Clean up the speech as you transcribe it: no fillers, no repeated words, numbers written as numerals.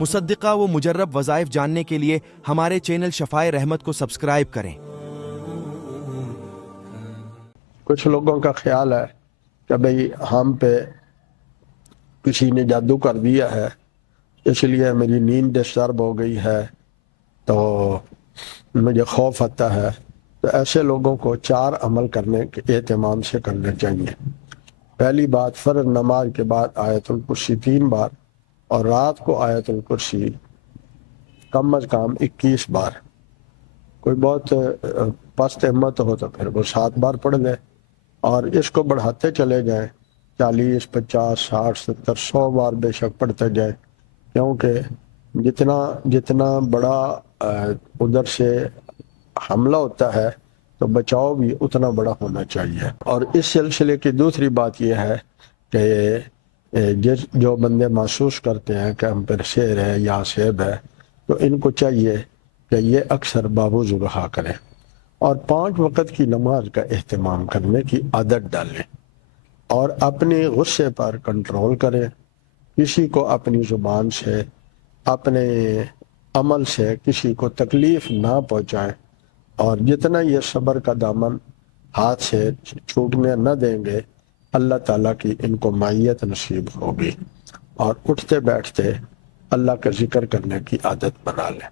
مصدقہ و مجرب وظائف جاننے کے لیے ہمارے چینل شفائے رحمت کو سبسکرائب کریں۔ کچھ لوگوں کا خیال ہے کہ بھئی ہم پہ کسی نے جادو کر دیا ہے، اس لیے میری نیند ڈسٹرب ہو گئی ہے تو مجھے خوف آتا ہے۔ تو ایسے لوگوں کو 4 عمل کرنے کے اہتمام سے کرنے چاہیے۔ پہلی بات، فرض نماز کے بعد آیت الکرسی 3 بار، اور رات کو آیت الکرسی کم از کم 21 بار۔ کوئی بہت پست ہمت ہو تو پھر وہ 7 بار پڑھ لے، اور اس کو بڑھاتے چلے جائیں، 40 50 60 70 100 بار بے شک پڑھتے جائیں، کیونکہ جتنا بڑا ادھر سے حملہ ہوتا ہے تو بچاؤ بھی اتنا بڑا ہونا چاہیے۔ اور اس سلسلے کی دوسری بات یہ ہے کہ جو بندے محسوس کرتے ہیں کہ ہم پر سحر ہے یا سیب ہے، تو ان کو چاہیے کہ یہ اکثر بابوضو رہا کریں، اور 5 وقت کی نماز کا اہتمام کرنے کی عادت ڈالیں، اور اپنے غصے پر کنٹرول کریں۔ کسی کو اپنی زبان سے، اپنے عمل سے کسی کو تکلیف نہ پہنچائیں، اور جتنا یہ صبر کا دامن ہاتھ سے چھوٹنے نہ دیں گے، اللہ تعالیٰ کی ان کو معیت نصیب ہوگی، اور اٹھتے بیٹھتے اللہ کا ذکر کرنے کی عادت بنا لیں۔